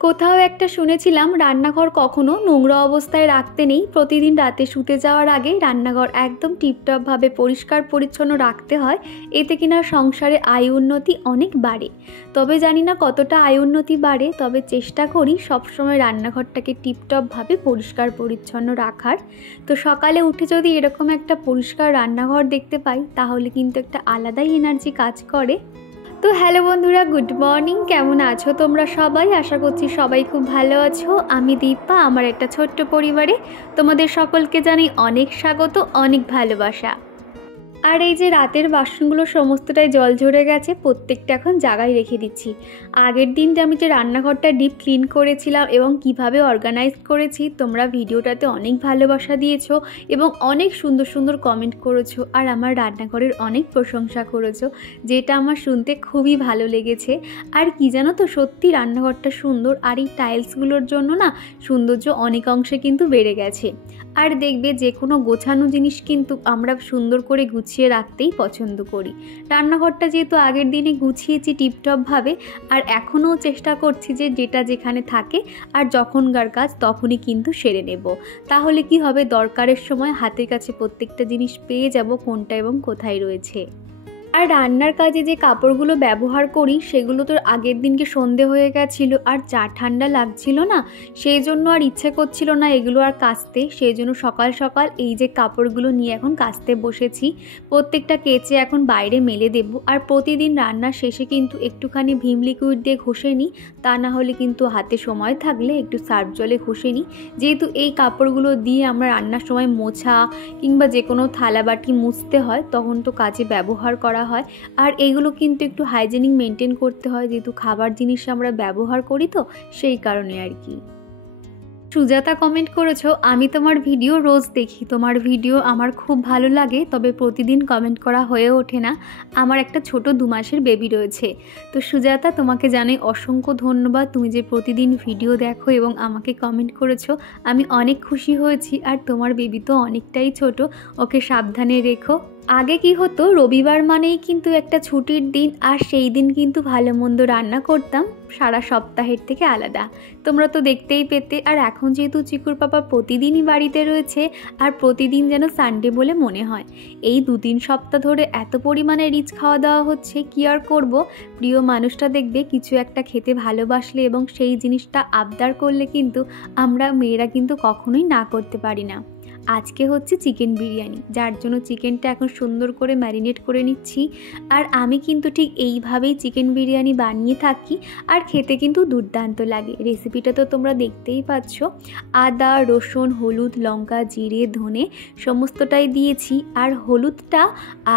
কোথাও একটা শুনেছিলাম রান্নাঘর কখনো নোংরা অবস্থায় রাখতে নেই। প্রতিদিন রাতে শুতে যাওয়ার আগে রান্নাঘর একদম টিপটপভাবে পরিষ্কার পরিচ্ছন্ন রাখতে হয়। এতে কিনা সংসারে আয় উন্নতি অনেক বাড়ে। তবে জানি না কতটা আয় উন্নতি বাড়ে, তবে চেষ্টা করি সবসময় রান্নাঘরটাকে টিপটপভাবে পরিষ্কার পরিচ্ছন্ন রাখার। তো সকালে উঠে যদি এরকম একটা পরিষ্কার রান্নাঘর দেখতে পাই তাহলে কিন্তু একটা আলাদাই এনার্জি কাজ করে। তো হ্যালো বন্ধুরা, গুড মর্নিং। কেমন আছো তোমরা সবাই? আশা করছি সবাই খুব ভালো আছো। আমি দীপা, আমার একটা ছোট্ট পরিবারে তোমাদের সকলকে জানাই অনেক স্বাগত, অনেক ভালোবাসা। আর এই যে রাতের বাসনগুলো সমস্তটাই জল ঝরে গেছে, প্রত্যেকটা এখন জায়গায় রেখে দিচ্ছি। আগের দিনটা আমি যে রান্নাঘরটা ডিপ ক্লিন করেছিলাম এবং কিভাবে অর্গানাইজ করেছি, তোমরা ভিডিওটাতে অনেক ভালোবাসা দিয়েছো এবং অনেক সুন্দর সুন্দর কমেন্ট করেছো আর আমার রান্নাঘরের অনেক প্রশংসা করেছো, যেটা আমার শুনতে খুবই ভালো লেগেছে। আর কি জানো তো, সত্যি রান্নাঘরটা সুন্দর, আর এই টাইলসগুলোর জন্য না সৌন্দর্য অনেক অংশে কিন্তু বেড়ে গেছে। আর দেখবে যে কোনো গোছানো জিনিস কিন্তু আমরা সুন্দর করে গুছিয়ে রাখতেই পছন্দ করি। রান্নাঘরটা যেহেতু আগের দিনে গুছিয়েছি টিপটপভাবে, আর এখনও চেষ্টা করছি যে যেটা যেখানে থাকে আর যখনকার কাজ তখনই কিন্তু সেরে নেব। তাহলে কি হবে, দরকারের সময় হাতের কাছে প্রত্যেকটা জিনিস পেয়ে যাব কোনটা এবং কোথায় রয়েছে। আর রান্নার কাজে যে কাপড়গুলো ব্যবহার করি সেগুলো তো আগের দিনকে সন্ধে হয়ে গেছিলো আর যা ঠান্ডা লাগছিল না, সেই জন্য আর ইচ্ছে করছিল না এগুলো আর কাচতে। সেই জন্য সকাল সকাল এই যে কাপড়গুলো নিয়ে এখন কাচতে বসেছি। প্রত্যেকটা কেচে এখন বাইরে মেলে দেব। আর প্রতিদিন রান্নার শেষে কিন্তু একটুখানি ভিম লিকুইড দিয়ে ঘষে নিই, তা না হলে কিন্তু হাতে সময় থাকলে একটু সার্ফ জলে ঘষে নিই। যেহেতু এই কাপড়গুলো দিয়ে আমরা রান্নার সময় মোছা কিংবা যে কোনো থালা বাটি মুছতে হয়, তখন তো কাজে ব্যবহার করা হয়। আর এগুলো কিন্তু একটু হাইজেনিক মেনটেন করতে হয়, যেহেতু খাবার জিনিস আমরা ব্যবহার করি, তো সেই কারণে আর কি। সুজাতা কমেন্ট করেছো, আমি তোমার ভিডিও রোজ দেখি, তোমার ভিডিও আমার খুব ভালো লাগে, তবে প্রতিদিন কমেন্ট করা হয়ে ওঠে না, আমার একটা ছোট 2 মাসের বেবি রয়েছে। তো সুজাতা, তোমাকে জানাই অসংখ্য ধন্যবাদ। তুমি যে প্রতিদিন ভিডিও দেখো এবং আমাকে কমেন্ট করেছো, আমি অনেক খুশি হয়েছি। আর তোমার বেবি তো অনেকটাই ছোট, ওকে সাবধানে রেখো। আগে কি হতো, রবিবার মানেই কিন্তু একটা ছুটির দিন, আর সেই দিন কিন্তু ভালো মন্দ রান্না করতাম সারা সপ্তাহের থেকে আলাদা, তোমরা তো দেখতেই পেতে। আর এখন যেহেতু চিকুর পাপা প্রতিদিনই বাড়িতে রয়েছে, আর প্রতিদিন যেন সানডে বলে মনে হয়। এই 2-3 সপ্তাহ ধরে এত পরিমাণে রিচ খাওয়া দাওয়া হচ্ছে, কি আর করব। প্রিয় মানুষটা দেখবে কিছু একটা খেতে ভালোবাসলে এবং সেই জিনিসটা আবদার করলে কিন্তু আমরা মেয়েরা কিন্তু কখনোই না করতে পারি না। আজকে হচ্ছে চিকেন বিরিয়ানি, যার জন্য চিকেনটা এখন সুন্দর করে ম্যারিনেট করে নিচ্ছি। আর আমি কিন্তু ঠিক এইভাবেই চিকেন বিরিয়ানি বানিয়ে থাকি, আর খেতে কিন্তু দুর্দান্ত লাগে। রেসিপিটা তো তোমরা দেখতেই পাচ্ছ। আদা, রসুন, হলুদ, লঙ্কা, জিরে, ধনে সমস্তটাই দিয়েছি। আর হলুদটা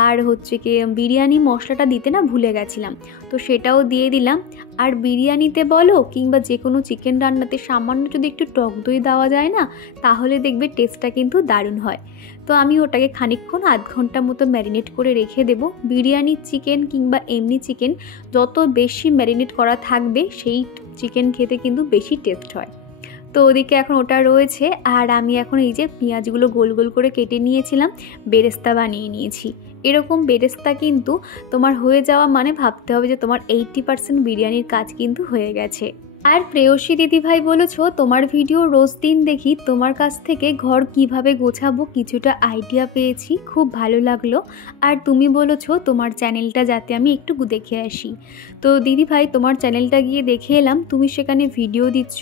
আর হচ্ছে কি বিরিয়ানি মশলাটা দিতে না ভুলে গেছিলাম, তো সেটাও দিয়ে দিলাম। আর বিরিয়ানিতে বলো কিংবা যে কোনো চিকেন রান্নাতে সামান্য যদি একটু টক দই দেওয়া যায় না, তাহলে দেখবে টেস্টটা কিন্তু দারুণ হয়। তো আমি ওটাকে খানিকক্ষণ আধ ঘন্টা মতো ম্যারিনেট করে রেখে দেব। বিরিয়ানির চিকেন কিংবা এমনি চিকেন যত বেশি ম্যারিনেট করা থাকবে, সেই চিকেন খেতে কিন্তু বেশি টেস্ট হয়। তো ওদিকে এখন ওটা রয়েছে, আর আমি এখন এই যে পেঁয়াজগুলো গোল গোল করে কেটে নিয়েছিলাম, বেরেস্তা বানিয়ে নিয়েছি। এরকম বেরেস্তা কিন্তু তোমার হয়ে যাওয়া মানে ভাবতে হবে যে তোমার 80% বিরিয়ানির কাজ কিন্তু হয়ে গেছে। আর প্রেয়সী দিদিভাই বলেছো, তোমার ভিডিও রোজ দিন দেখি, তোমার কাছ থেকে ঘর কিভাবে গোছাবো কিছুটা আইডিয়া পেয়েছি, খুব ভালো লাগলো। আর তুমি বলেছো তোমার চ্যানেলটা যাতে আমি একটু দেখে আসি। তো দিদিভাই, তোমার চ্যানেলটা গিয়ে দেখে এলাম, তুমি সেখানে ভিডিও দিচ্ছ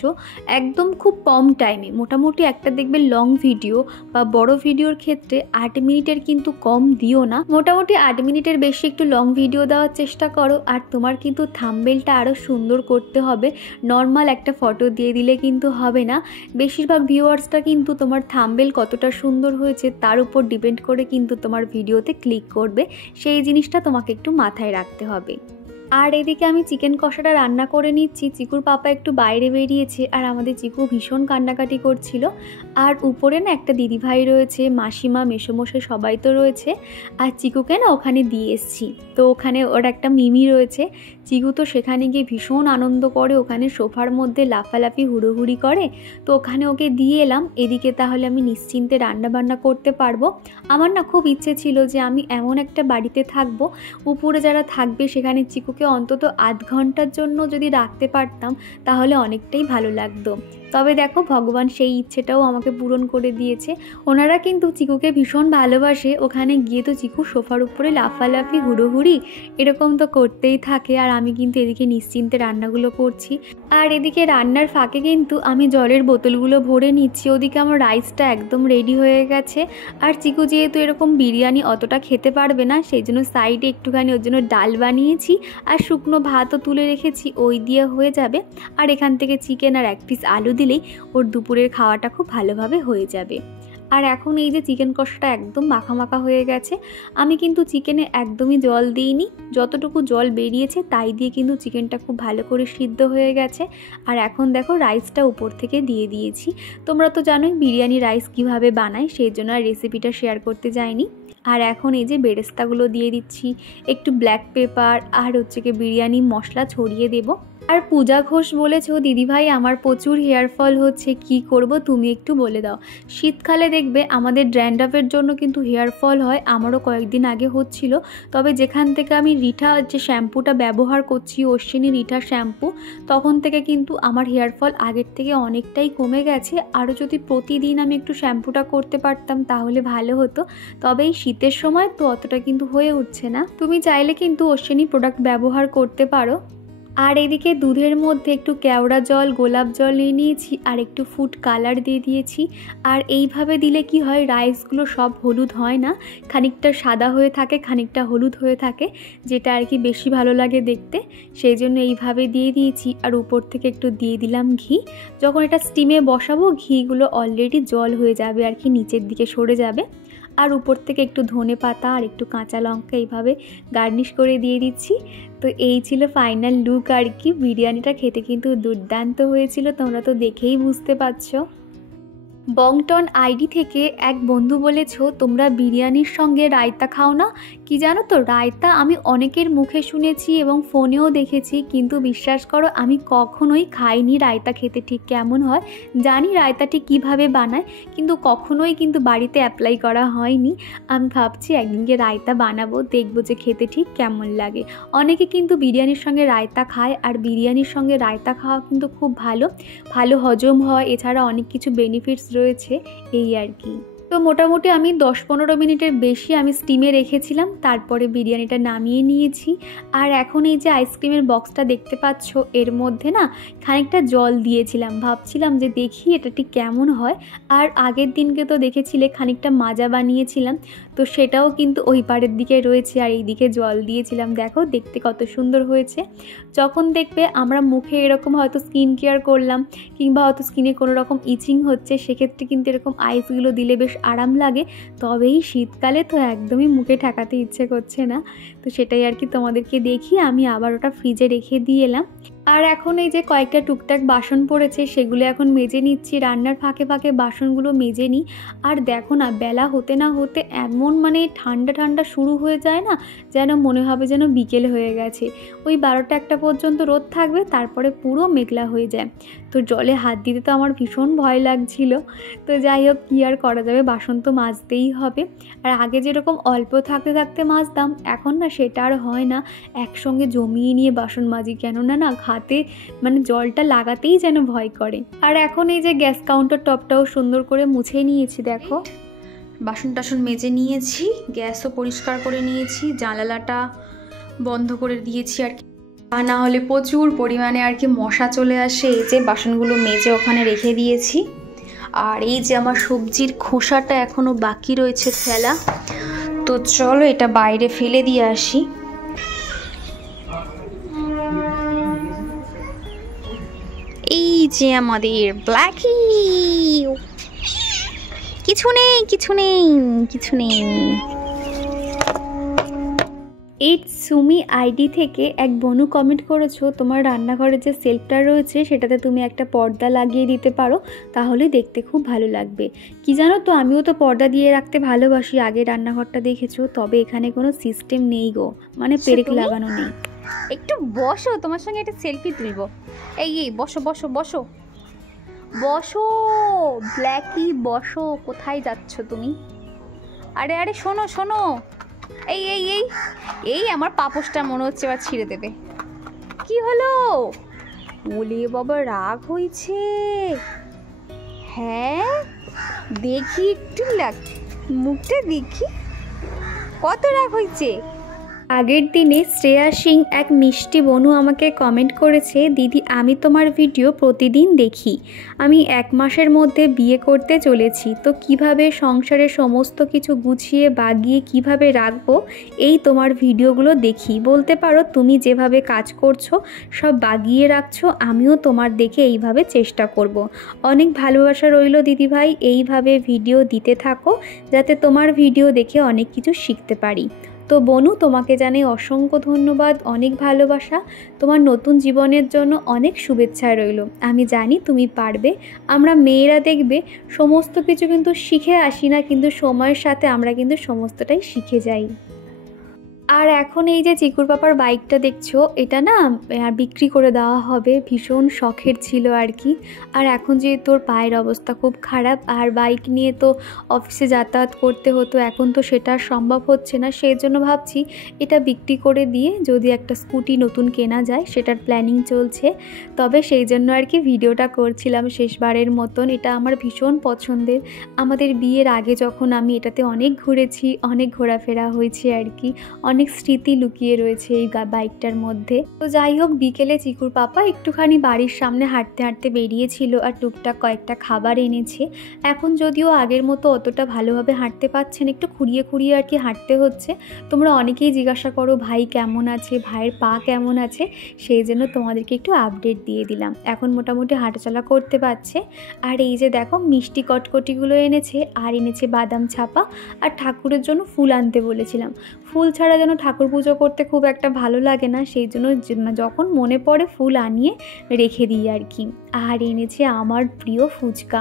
একদম খুব কম টাইমে। মোটামুটি একটা দেখবে লং ভিডিও বা বড় ভিডিওর ক্ষেত্রে 8 মিনিটের কিন্তু কম দিও না, মোটামুটি 8 মিনিটের বেশি একটু লং ভিডিও দেওয়ার চেষ্টা করো। আর তোমার কিন্তু থাম্বনেলটা আরও সুন্দর করতে হবে, নর্মাল একটা ফটো দিয়ে দিলে কিন্তু হবে না। বেশিরভাগ ভিউয়ার্সটা কিন্তু তোমার থাম্বনেল কতটা সুন্দর হয়েছে তার উপর ডিপেন্ড করে কিন্তু তোমার ভিডিওতে ক্লিক করবে, সেই জিনিসটা তোমাকে একটু মাথায় রাখতে হবে। আর এদিকে আমি চিকেন কষাটা রান্না করে নিচ্ছি। চিকুর পাপা একটু বাইরে বেরিয়েছে, আর আমাদের চিকু ভীষণ কান্নাকাটি করছিল। আর উপরে না একটা দিদিভাই রয়েছে, মাসিমা, মেসোমশাই সবাই তো রয়েছে। আর চিকুকে না ওখানে দিয়ে এসছি, তো ওখানে ওর একটা মিমি রয়েছে। চিকু তো সেখানে গিয়ে ভীষণ আনন্দ করে, ওখানে সোফার মধ্যে লাফালাফি হুড়োহুড়ি করে। তো ওখানে ওকে দিয়ে এলাম। এদিকে তাহলে আমি নিশ্চিন্তে রান্নাবান্না করতে পারবো। আমার না খুব ইচ্ছে ছিল যে আমি এমন একটা বাড়িতে থাকবো, উপরে যারা থাকবে সেখানে চিকুকে চিকুকে অন্তত আধ ঘন্টার জন্য যদি রাখতে পারতাম তাহলে অনেকটাই ভালো লাগতো। তবে দেখো ভগবান সেই ইচ্ছেটাও আমাকে পূরণ করে দিয়েছে। ওনারা কিন্তু চিকুকে ভীষণ ভালোবাসে। ওখানে গিয়ে তো চিকু সোফার উপরে লাফালাফি হুড়োহুড়ি এরকম তো করতেই থাকে, আর আমি কিন্তু এদিকে নিশ্চিন্তে রান্নাগুলো করছি। আর এদিকে রান্নার ফাঁকে কিন্তু আমি জলের বোতলগুলো ভরে নিচ্ছি। ওদিকে আমার রাইসটা একদম রেডি হয়ে গেছে। আর চিকু যেহেতু এরকম বিরিয়ানি অতটা খেতে পারবে না, সেই জন্য সাইডে একটুখানি ওর জন্য ডাল বানিয়েছি আর শুকনো ভাতও তুলে রেখেছি, ওই দিয়ে হয়ে যাবে। আর এখান থেকে চিকেন আর এক পিস আলু দিলেই ওর দুপুরের খাওয়াটা খুব ভালোভাবে হয়ে যাবে। আর এখন এই যে চিকেন কষাটা একদম মাখা মাখা হয়ে গেছে। আমি কিন্তু চিকেনে একদমই জল দিইনি, যতটুকু জল বেরিয়েছে তাই দিয়ে কিন্তু চিকেনটা খুব ভালো করে সিদ্ধ হয়ে গেছে। আর এখন দেখো রাইসটা উপর থেকে দিয়ে দিয়েছি। তোমরা তো জানোই বিরিয়ানি রাইস কিভাবে বানায়, সেই জন্য আর রেসিপিটা শেয়ার করতে যাইনি। আর এখন এই যে বেরেস্তাগুলো দিয়ে দিচ্ছি, একটু ব্ল্যাক পেপার আর হচ্ছে কি বিরিয়ানি মশলা ছড়িয়ে দেবো। আর পূজা ঘোষ বলেছো, দিদিভাই আমার প্রচুর হেয়ার ফল হচ্ছে, কি করব তুমি একটু বলে দাও। শীতকালে দেখবে আমাদের ড্যান্ড্রাফের জন্য কিন্তু হেয়ার ফল হয়, আমারও কয়েকদিন আগে হচ্ছিল। তবে যেখান থেকে আমি রিঠা যে শ্যাম্পুটা ব্যবহার করছি, অশ্বিনী রিঠা শ্যাম্পু, তখন থেকে কিন্তু আমার হেয়ার ফল আগের থেকে অনেকটাই কমে গেছে। আরও যদি প্রতিদিন আমি একটু শ্যাম্পুটা করতে পারতাম তাহলে ভালো হতো। তবে এই শীতের সময় তো অতটা কিন্তু হয়ে উঠছে না। তুমি চাইলে কিন্তু অশ্বিনী প্রোডাক্ট ব্যবহার করতে পারো। আর এদিকে দুধের মধ্যে একটু কেওড়া জল, গোলাপ জল নিয়ে নিয়েছি আর একটু ফুড কালার দিয়ে দিয়েছি। আর এইভাবে দিলে কি হয়, রাইসগুলো সব হলুদ হয় না, খানিকটা সাদা হয়ে থাকে, খানিকটা হলুদ হয়ে থাকে, যেটা আর কি বেশি ভালো লাগে দেখতে। সেই জন্য এইভাবে দিয়ে দিয়েছি। আর উপর থেকে একটু দিয়ে দিলাম ঘি। যখন এটা স্টিমে বসাবো ঘিগুলো অলরেডি জল হয়ে যাবে আর কি, নিচের দিকে সরে যাবে। আর উপর থেকে একটু ধনে পাতা আর একটু কাঁচা লঙ্কা এইভাবে গার্নিশ করে দিয়ে দিচ্ছি। তো এই ছিল ফাইনাল লুক আর কি। বিরিয়ানিটা খেতে কিন্তু দুর্দান্ত হয়েছিল, তোমরা তো দেখেই বুঝতে পারছো। বংটন আইডি থেকে এক বন্ধু বলেছো তোমরা বিরিয়ানির সঙ্গে রায়তা খাও না। কি জানো তো, রায়তা আমি অনেকের মুখে শুনেছি এবং ফোনেও দেখেছি, কিন্তু বিশ্বাস করো আমি কখনোই খাইনি রায়তা খেতে ঠিক কেমন হয়। জানি রায়তাটি কিভাবে বানায়, কিন্তু কখনোই কিন্তু বাড়িতে অ্যাপ্লাই করা হয়নি। আমি ভাবছি একদিনকে রায়তা বানাবো, দেখবো যে খেতে ঠিক কেমন লাগে। অনেকে কিন্তু বিরিয়ানির সঙ্গে রায়তা খায়, আর বিরিয়ানির সঙ্গে রায়তা খাওয়া কিন্তু খুব ভালো, ভালো হজম হয়, এছাড়া অনেক কিছু বেনিফিটস রয়েছে এই আর কি। তো মোটামুটি আমি 10-15 মিনিটের বেশি আমি স্টিমে রেখেছিলাম, তারপরে বিরিয়ানিটা নামিয়ে নিয়েছি। আর এখন এই যে আইসক্রিমের বক্সটা দেখতে পাচ্ছ, এর মধ্যে না খানিকটা জল দিয়েছিলাম, ভাবছিলাম যে দেখি এটা ঠিক কেমন হয়। আর আগের দিনকে তো দেখেছিলে খানিকটা মাজা বানিয়েছিলাম, তো সেটাও কিন্তু ওই পাড়ের দিকে রয়েছে, আর এই দিকে জল দিয়েছিলাম। দেখো দেখতে কত সুন্দর হয়েছে। যখন দেখবে আমরা মুখে এরকম হয়তো স্কিন কেয়ার করলাম, কিংবা হয়তো স্কিনে কোনো রকম ইচিং হচ্ছে, সেক্ষেত্রে কিন্তু এরকম আইসগুলো দিলে বেশ আরাম লাগে। তবে এই শীতকালে তো একদমই মুখে ঠেকাতে ইচ্ছে করছে না, তো সেটাই আর কি তোমাদেরকে দেখিয়ে আমি আবার ওটা ফ্রিজে রেখে দিয়ে এলাম। আর এখন এই যে কয়েকটা টুকটাক বাসন পড়েছে, সেগুলো এখন মেজে নিচ্ছি। রান্নার ফাঁকে ফাঁকে বাসনগুলো মেজে নিই। আর দেখো না, বেলা হতে না হতে এমন মানে ঠান্ডা ঠান্ডা শুরু হয়ে যায় না, যেন মনে হবে যেন বিকেল হয়ে গেছে। ওই 12টা-1টা পর্যন্ত রোদ থাকবে, তারপরে পুরো মেঘলা হয়ে যায়। তো জলে হাত দিতে তো আমার ভীষণ ভয় লাগছিল। তো যাই হোক, কী আর করা যাবে, বাসন তো মাজতেই হবে। আর আগে যেরকম অল্প থাকতে থাকতে মাজতাম, এখন না সেটা আর হয় না, একসঙ্গে জমিয়ে নিয়ে বাসন মাজি, কেননা না হাতে মানে জলটা লাগাতেই যেন ভয় করে। আর এখন এই যে গ্যাস কাউন্টার টপটাও সুন্দর করে মুছে নিয়েছি। দেখো বাসন টাসন মেজে নিয়েছি, গ্যাসও পরিষ্কার করে নিয়েছি, জানালাটা বন্ধ করে দিয়েছি আর কি, তা না হলে প্রচুর পরিমাণে আর কি মশা চলে আসে। এই যে বাসনগুলো মেজে ওখানে রেখে দিয়েছি। আর এই যে আমার সবজির খোসাটা এখনও বাকি রয়েছে ফেলা, তো চলো এটা বাইরে ফেলে দিয়ে আসি। এই যে আমাদের ব্ল্যাকি, কিছু নেই কিছু নেই কিছু নেই। এই সুমি আইডি থেকে এক বনু কমেন্ট করেছো, তোমার রান্নাঘরের যে সেলফটা রয়েছে সেটাতে তুমি একটা পর্দা লাগিয়ে দিতে পারো, তাহলে দেখতে খুব ভালো লাগবে। কি জানো তো, আমিও তো পর্দা দিয়ে রাখতে ভালোবাসি, আগে রান্নাঘরটা দেখেছো, তবে এখানে কোনো সিস্টেম নেই গো, মানে পেরেক লাগানো নেই। একটু বসো, তোমার সঙ্গে একটা সেলফি তুলবো। এই এই বসো বসো বসো বসো ব্ল্যাকি, বসো। কোথায় যাচ্ছ তুমি? আরে আরে শোনো শোনো, এই এই এই এই আমার পাপোশটা মনে হচ্ছে এবার ছিঁড়ে দেবে। কি হলো? ওলে বাবা, রাগ হয়েছে? হ্যাঁ, দেখি একটু মুখটা দেখি, কত রাগ হয়েছে। আগের দিনে শ্রেয়া সিং এক মিষ্টি বনু আমাকে কমেন্ট করেছে, দিদি আমি তোমার ভিডিও প্রতিদিন দেখি, আমি 1 মাসের মধ্যে বিয়ে করতে চলেছি, তো কিভাবে সংসারের সমস্ত কিছু গুছিয়ে বাগিয়ে কিভাবে রাখবো এই তোমার ভিডিওগুলো দেখি, বলতে পারো তুমি যেভাবে কাজ করছো সব বাগিয়ে রাখছো, আমিও তোমার দেখে এইভাবে চেষ্টা করব। অনেক ভালোবাসা রইল দিদিভাই, এইভাবে ভিডিও দিতে থাকো যাতে তোমার ভিডিও দেখে অনেক কিছু শিখতে পারি। তো বনু, তোমাকে জানাই অসংখ্য ধন্যবাদ, অনেক ভালোবাসা, তোমার নতুন জীবনের জন্য অনেক শুভেচ্ছা রইল। আমি জানি তুমি পারবে। আমরা মেয়েরা দেখবে সমস্ত কিছু কিন্তু শিখে আসি না, কিন্তু সময়ের সাথে আমরা কিন্তু সমস্তটাই শিখে যাই। আর এখন এই যে চিকুর পাপার বাইকটা দেখছো, এটা না বিক্রি করে দেওয়া হবে, ভীষণ শখের ছিল আর কি। আর এখন যে তোর পায়ের অবস্থা খুব খারাপ, আর বাইক নিয়ে তো অফিসে যাতায়াত করতে হতো, এখন তো সেটা সম্ভব হচ্ছে না, সেই জন্য ভাবছি এটা বিক্রি করে দিয়ে যদি একটা স্কুটি নতুন কেনা যায়, সেটার প্ল্যানিং চলছে। তবে সেই জন্য আর কি ভিডিওটা করছিলাম শেষবারের মতন। এটা আমার ভীষণ পছন্দের, আমাদের বিয়ের আগে যখন আমি এটাতে অনেক ঘুরেছি, অনেক ঘোরাফেরা হয়েছে আর কি, অনেক স্মৃতি লুকিয়ে রয়েছে এই বাইকটার মধ্যে। তো যাই হোক, বিকেলে চিকুর পাপা একটুখানি বাড়ির সামনে হাঁটতে হাঁটতে বেরিয়েছিল আর টুকটাক কয়েকটা খাবার এনেছে। এখন যদিও আগের মতো অতটা ভালোভাবে হাঁটতে পারছেন, একটু খুঁড়িয়ে খুঁড়িয়ে আর কি হাঁটতে হচ্ছে। তোমরা অনেকেই জিজ্ঞাসা করো ভাই কেমন আছে, ভাইয়ের পা কেমন আছে, সেই জন্য তোমাদেরকে একটু আপডেট দিয়ে দিলাম। এখন মোটামুটি হাঁটাচলা করতে পারছে। আর এই যে দেখো মিষ্টি কটকটিগুলো এনেছে, আর এনেছে বাদাম ছাপা, আর ঠাকুরের জন্য ফুল আনতে বলেছিলাম। ফুল ছাড়া যেন ঠাকুর পুজো করতে খুব একটা ভালো লাগে না, সেই জন্য যখন মনে পড়ে ফুল আনিয়ে রেখে দিই আর কি। আর এনেছে আমার প্রিয় ফুচকা।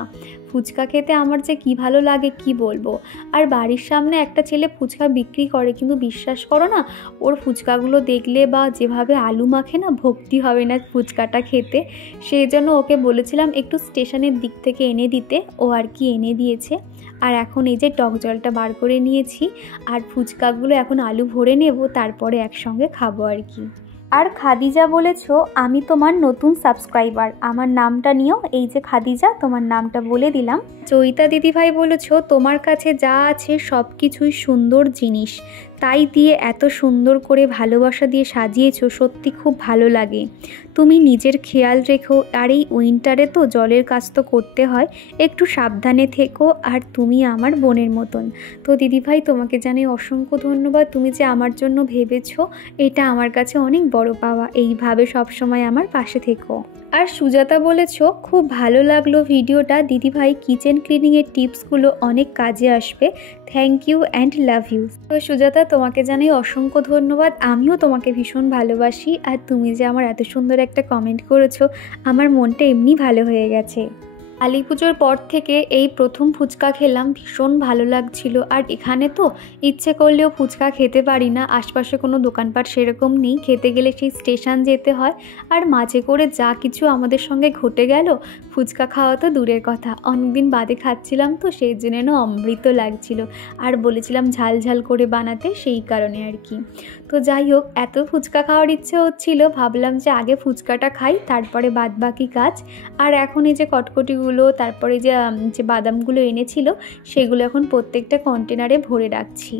ফুচকা খেতে আমার যে কি ভালো লাগে কি বলবো। আর বাড়ির সামনে একটা ছেলে ফুচকা বিক্রি করে, কিন্তু বিশ্বাস করো না, ওর ফুচকাগুলো দেখলে বা যেভাবে আলু মাখে না, ভক্তি হবে না ফুচকাটা খেতে। সেই জন্য ওকে বলেছিলাম একটু স্টেশনের দিক থেকে এনে দিতে, ও আর কি এনে দিয়েছে। আর এখন এই যে টক জলটা বার করে নিয়েছি, আর ফুচকাগুলো এখন আলু ভরে নেব, তারপরে একসঙ্গে খাবো আর কি। আর খাদিজা বলেছো আমি তোমার নতুন সাবস্ক্রাইবার, আমার নামটা নিও, এই যে খাদিজা তোমার নামটা বলে দিলাম। চৈতা দিদিভাই বলেছো তোমার কাছে যা আছে সব কিছুই সুন্দর জিনিস, তাই দিয়ে এত সুন্দর করে ভালোবাসা দিয়ে সাজিয়েছো, সত্যি খুব ভালো লাগে। তুমি নিজের খেয়াল রেখো, আর এই উইন্টারে তো জলের কাজ তো করতে হয়, একটু সাবধানে থেকো, আর তুমি আমার বোনের মতন। তো দিদিভাই তোমাকে জানাই অসংখ্য ধন্যবাদ, তুমি যে আমার জন্য ভেবেছো এটা আমার কাছে অনেক বড় পাওয়া, এইভাবে সবসময় আমার পাশে থেকো। আর সুজাতা বলেছো খুব ভালো লাগলো ভিডিওটা দিদিভাই, কিচেন ক্লিনিংয়ের টিপসগুলো অনেক কাজে আসবে, thank you and love you. তো সুজাতা তোমাকে জানাই অসংখ্য ধন্যবাদ, আমিও তোমাকে ভীষণ ভালোবাসি, আর তুমি যে আমার এত সুন্দর একটা কমেন্ট করেছো, আমার মনটা এমনি ভালো হয়ে গেছে। কালী পুজোর পর থেকে এই প্রথম ফুচকা খেলাম, ভীষণ ভালো লাগছিল। আর এখানে তো ইচ্ছে করলেও ফুচকা খেতে পারি না, আশপাশে কোনো দোকানপাট সেরকম নেই, খেতে গেলে সেই স্টেশন যেতে হয়। আর মাঝে করে যা কিছু আমাদের সঙ্গে ঘটে গেল, ফুচকা খাওয়া তো দূরের কথা, অনেকদিন বাদে খাচ্ছিলাম তো সেই জন্য অমৃত লাগছিল, আর বলেছিলাম ঝাল ঝাল করে বানাতে, সেই কারণে আর কি। তো যাই হোক, এত ফুচকা খাওয়ার ইচ্ছে হচ্ছিল, ভাবলাম যে আগে ফুচকাটা খাই, তারপরে বাদবাকি কাজ। আর এখন এই যে কটকটিগুলো, তারপরে যে বাদামগুলো এনেছিল, সেগুলো এখন প্রত্যেকটা কন্টেনারে ভরে রাখছি।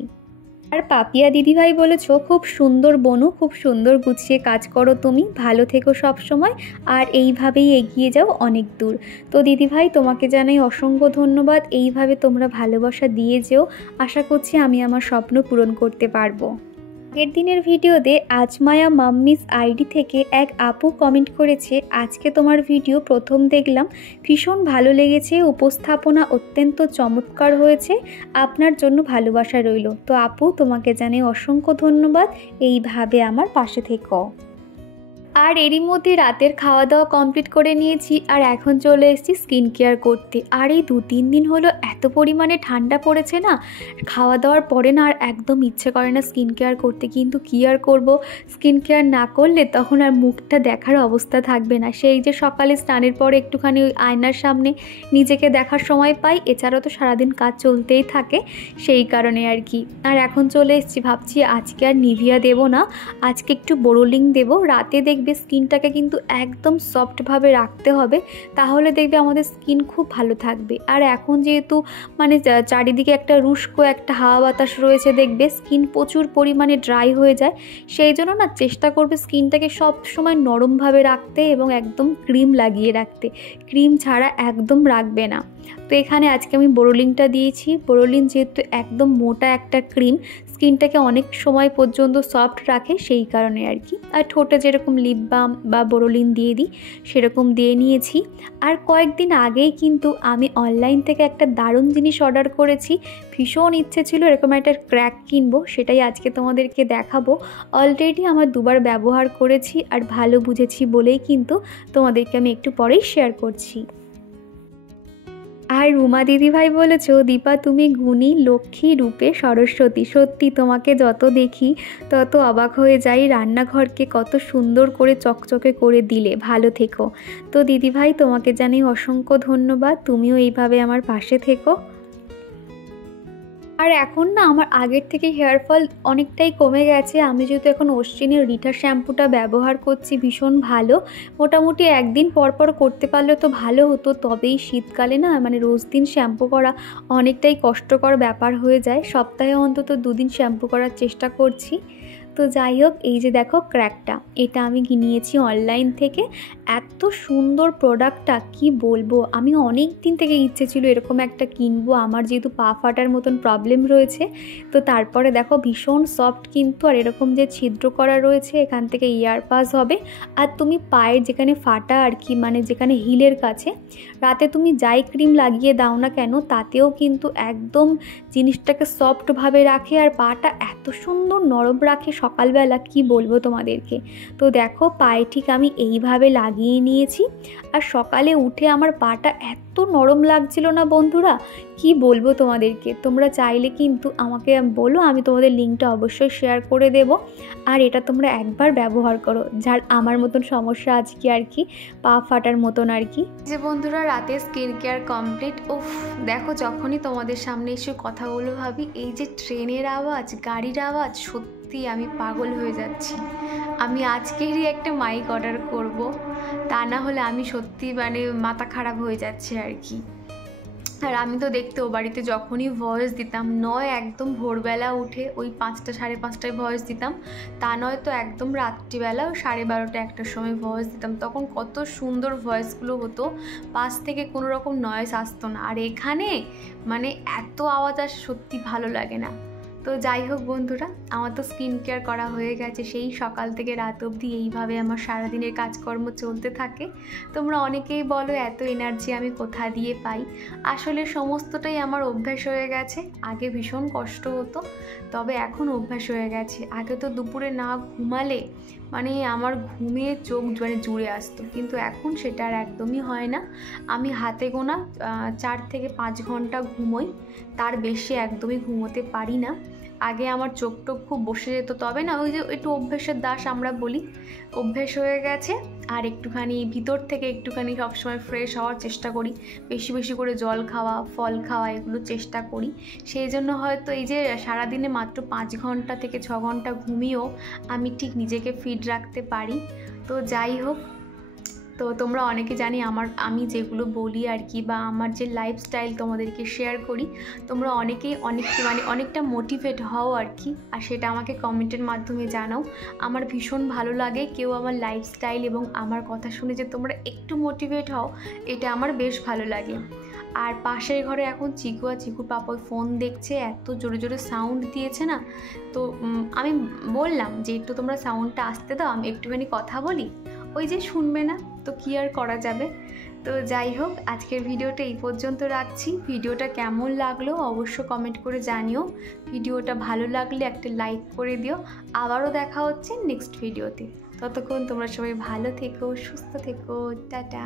আর পাপিয়া দিদিভাই বলেছো খুব সুন্দর বনু, খুব সুন্দর গুছিয়ে কাজ করো তুমি, ভালো থেকো সব সময়, আর এইভাবেই এগিয়ে যাও অনেক দূর। তো দিদিভাই তোমাকে জানাই অসংখ্য ধন্যবাদ, এইভাবে তোমরা ভালোবাসা দিয়ে যেও, আশা করছি আমি আমার স্বপ্ন পূরণ করতে পারবো। আগের দিনের ভিডিওতে আজমায়া মাম্মিস আইডি থেকে এক আপু কমেন্ট করেছে, আজকে তোমার ভিডিও প্রথম দেখলাম, ভীষণ ভালো লেগেছে, উপস্থাপনা অত্যন্ত চমৎকার হয়েছে, আপনার জন্য ভালোবাসা রইল। তো আপু তোমাকে জানাই অসংখ্য ধন্যবাদ, এইভাবে আমার পাশে থেকো। আর এরই মধ্যে রাতের খাওয়া দাওয়া কমপ্লিট করে নিয়েছি, আর এখন চলে এসেছি স্কিন কেয়ার করতে। আর এই 2-3 দিন হলো এত পরিমাণে ঠান্ডা পড়েছে না, খাওয়া দাওয়ার পরে না আর একদম ইচ্ছে করে না স্কিন কেয়ার করতে, কিন্তু কী আর করবো, স্কিন কেয়ার না করলে তখন আর মুখটা দেখার অবস্থা থাকবে না। সেই যে সকালে স্নানের পরে একটুখানি ওই আয়নার সামনে নিজেকে দেখার সময় পাই, এছাড়াও তো সারাদিন কাজ চলতেই থাকে, সেই কারণে আর কি। আর এখন চলে এসেছি, ভাবছি আজকে আর নিভিয়া দেবো না, আজকে একটু বোরোলিং দেবো, রাতে দেখবে দেখবে স্কিনটাকে কিন্তু একদম সফটভাবে রাখতে হবে, তাহলে দেখবে আমাদের স্কিন খুব ভালো থাকবে। আর এখন যেহেতু মানে চারিদিকে একটা রুস্কো একটা হাওয়া বাতাস রয়েছে, দেখবে স্কিন প্রচুর পরিমাণে ড্রাই হয়ে যায়। সেই জন্য না চেষ্টা করবে স্কিনটাকে সব সময় নরমভাবে রাখতে এবং একদম ক্রিম লাগিয়ে রাখতে, ক্রিম ছাড়া একদম রাখবে না। তো এখানে আজকে আমি বোরোলিনটা দিয়েছি। বোরোলিন যেহেতু একদম মোটা একটা ক্রিম, স্কিনটাকে অনেক সময় পর্যন্ত সফট রাখে, সেই কারণে আর কি। আর ঠোঁটে যেরকম লিপ বাম বা বোরোলিন দিয়ে দিই সেরকম দিয়ে নিয়েছি। আর কয়েকদিন আগেই কিন্তু আমি অনলাইন থেকে একটা দারুণ জিনিস অর্ডার করেছি। ভীষণ ইচ্ছে ছিল এরকম একটা ক্র্যাক কিনবো, সেটাই আজকে তোমাদেরকে দেখাবো। অলরেডি আমার 2বার ব্যবহার করেছি আর ভালো বুঝেছি বলেই কিন্তু তোমাদেরকে আমি একটু পরেই শেয়ার করছি। আর রুমা দিদিভাই বলেছো, দীপা তুমি গুণী, লক্ষ্মী, রূপে সরস্বতী। সত্যি তোমাকে যত দেখি তত অবাক হয়ে যাই, রান্নাঘরকে কত সুন্দর করে চকচকে করে দিলে, ভালো থেকো। তো দিদিভাই তোমাকে জানাই অসংখ্য ধন্যবাদ, তুমিও এইভাবে আমার পাশে থেকো। আর এখন না আমার আগের থেকে হেয়ার ফল অনেকটাই কমে গেছে। আমি যেহেতু এখন অশ্বিনীর রিঠা শ্যাম্পুটা ব্যবহার করছি, ভীষণ ভালো। মোটামুটি একদিন পর পর করতে পারলে তো ভালো হতো, তবেই শীতকালে না মানে রোজ দিন শ্যাম্পু করা অনেকটাই কষ্টকর ব্যাপার হয়ে যায়। সপ্তাহে অন্তত 2 দিন শ্যাম্পু করার চেষ্টা করছি। তো যাই হোক, এই যে দেখো ক্র্যাকটা, এটা আমি নিয়েছি অনলাইন থেকে। এত সুন্দর প্রোডাক্টটা কি বলবো, আমি অনেক দিন থেকে ইচ্ছে ছিল এরকম একটা কিনবো। আমার যেহেতু পা ফাটার মতন প্রবলেম রয়েছে, তো তারপরে দেখো ভীষণ সফট কিন্তু, আর এরকম যে ছিদ্র করা রয়েছে এখান থেকে ইয়ার পাস হবে। আর তুমি পায়ের যেখানে ফাটা আর কি, মানে যেখানে হিলের কাছে রাতে তুমি যাই ক্রিম লাগিয়ে দাও না কেন, তাতেও কিন্তু একদম জিনিসটাকে সফটভাবে রাখে। আর পাটা এত সুন্দর নরম রাখে সকালবেলা, কি বলবো তোমাদেরকে। তো দেখো পায়ে ঠিক আমি এইভাবে লাগিয়ে নিয়েছি, আর সকালে উঠে আমার পাটা এত নরম লাগছিল না বন্ধুরা, কি বলবো তোমাদেরকে। তোমরা চাইলে কিন্তু আমাকে বলো, আমি তোমাদের লিঙ্কটা অবশ্যই শেয়ার করে দেব। আর এটা তোমরা একবার ব্যবহার করো, যার আমার মতন সমস্যা আজকে আর কি, পা ফাটার মতন আর কি। যে বন্ধুরা রাতে স্কিন কেয়ার কমপ্লিট। উফ দেখো, যখনই তোমাদের সামনে এসে কথাগুলো ভাবি, এই যে ট্রেনের আওয়াজ, গাড়ির আওয়াজ, সত্যি আমি পাগল হয়ে যাচ্ছি। আমি আজকেরই একটা মাইক অর্ডার করব, তা না হলে আমি সত্যি মানে মাথা খারাপ হয়ে যাচ্ছে আর কি। আর আমি তো দেখতে ও বাড়িতে যখনই ভয়েস দিতাম, নয় একদম ভোরবেলা উঠে ওই 5টা সাড়ে 5টায় ভয়েস দিতাম, তা নয় তো একদম রাত্রিবেলা 12:30 1টার সময় ভয়েস দিতাম, তখন কত সুন্দর ভয়েসগুলো হতো, পাশ থেকে কোনো রকম নয়েজ আসতো না। আর এখানে মানে এত আওয়াজ আসে, সত্যি ভালো লাগে না। তো যাই হোক বন্ধুরা, আমার তো স্কিন কেয়ার করা হয়ে গেছে, সেই সকাল থেকে রাত অবধি এইভাবে আমার সারাদিনের কাজকর্ম চলতে থাকে। তোমরা অনেকেই বলো এত এনার্জি আমি কোথা দিয়ে পাই, আসলে সমস্তটাই আমার অভ্যাস হয়ে গেছে। আগে ভীষণ কষ্ট হতো, তবে এখন অভ্যাস হয়ে গেছে। আগে তো দুপুরে না ঘুমালে মানে আমার ঘুমিয়ে চোখ মানে জুড়ে আসতো, কিন্তু এখন সেটা আর একদমই হয় না। আমি হাতে গোনা 4 থেকে 5 ঘন্টা ঘুমোই, তার বেশি একদমই ঘুমোতে পারি না। আগে আমার চোখ টোক খুব বসে যেত, তবে না ওই যে একটু অভ্যেসের দাস আমরা বলি, অভ্যেস হয়ে গেছে। আর একটুখানি ভিতর থেকে একটুখানি সবসময় ফ্রেশ হওয়ার চেষ্টা করি, বেশি বেশি করে জল খাওয়া, ফল খাওয়া, এগুলো চেষ্টা করি। সেই জন্য হয়তো এই যে সারাদিনে মাত্র 5 ঘন্টা থেকে 6 ঘন্টা ঘুমিয়েও আমি ঠিক নিজেকে ফিট রাখতে পারি। তো যাই হোক, তো তোমরা অনেকে জানি আমি যেগুলো বলি আর কি, বা আমার যে লাইফস্টাইল তোমাদেরকে শেয়ার করি, তোমরা অনেকেই অনেকটা মোটিভেট হও আর কি। আর সেটা আমাকে কমেন্টের মাধ্যমে জানাও, আমার ভীষণ ভালো লাগে কেউ আমার লাইফস্টাইল এবং আমার কথা শুনে যে তোমরা একটু মোটিভেট হও, এটা আমার বেশ ভালো লাগে। আর পাশের ঘরে এখন চিকু আর চিকুর পাপা ফোন দেখছে, এত জোরে জোরে সাউন্ড দিয়েছে না, তো আমি বললাম যে একটু তোমরা সাউন্ডটা আসতে দাও, আমি একটুখানি কথা বলি। ওই যে শুনবে না, তো কি আর করা যাবে। তো যাই হোক, আজকের ভিডিওটা এই পর্যন্ত রাখছি। ভিডিওটা কেমন লাগলো অবশ্য কমেন্ট করে জানিও। ভিডিওটা ভালো লাগলে একটা লাইক করে দিও। আবারও দেখা হচ্ছে নেক্সট ভিডিওতে। ততক্ষণ তোমরা সবাই ভালো থেকো, সুস্থ থেকো, টাটা।